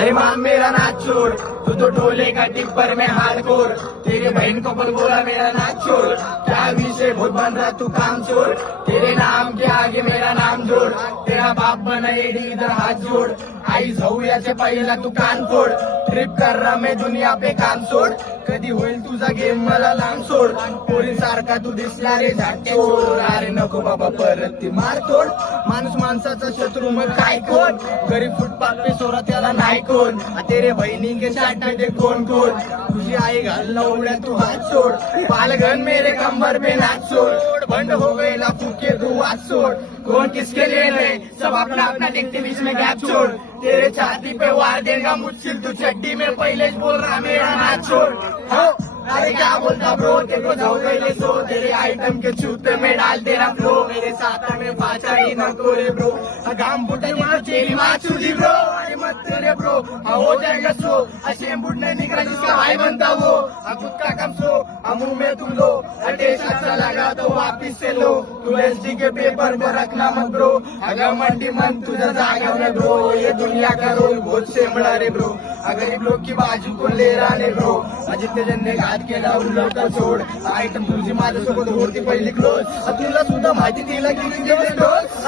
अरे माम मेरा नाच छोड़, तू तो ढोले का टिप्पर में हार्डकोर। तेरे बहन को बोल बोला मेरा नाच छोड़, क्या विषय बहुत बन रहा तू काम छोड़। तेरे नाम के आगे मेरा नाम जोड़, तेरा बाप बना एडी इधर हात जोड। आई जाऊ याचे पहिला तू कान फोड, ट्रिप कर रहा मैं दुनिया पे काम सोड। कधी होईल तुझा गेम मला लांब सोड, पोरी सारखा तू दिसला रे झाटोड। अरे नको बाबा परत ती मारतोड, माणूस माणसाचा शत्रू मग काय कोण। गरीब फुटपाथ पे सोरा त्याला नाही कोण, तेरे बहिणी के साथ में कोण कोण। तुझी आई घालना उड्या तू हात सोड, पालगन मेरे कंबर पे नाच सोड। बंद हो गईला फूके तू हात सोड, कौन किसके लिए नहीं सब अपना अपना देखते बीच में गैप छोड़। तेरे छाती पे वार देगा मुश्किल तू चड्डी में पहले ही बोल रहा मेरा नाच छोड़। हो अरे क्या बोलता ब्रो, तेरे जाओ पहले सो। तेरे आइटम के जूते में डाल तेरा फ्लो, मेरे साथ में फाचा ही न कोरे ब्रो। गाम बुटे मार तेरी माँ चुदी ब्रो, अरे मत तेरे ब्रो हो जाएगा सो। अशेम बुट नहीं निकला जिसका भाई बनता वो, खुद का कम सो मुंह में तू लो। टेस्ट अच्छा लगा तो वापिस से लो, तू एसडी के पेपर पर रखना मत ब्रो। अगर मंडी मन तुझा जागा में ब्रो, ये दुनिया का रोल बहुत सेमड़ा रे ब्रो। गरीब लोग की बाजू को ले रहा रे ब्रो, जितने ज्यांनी घात केला लवकर सोड। आयटम तुझी माझ्यासोबत होती पहिली क्लोज, तुला सुद्धा माहिती तिला किती दिवस डोस।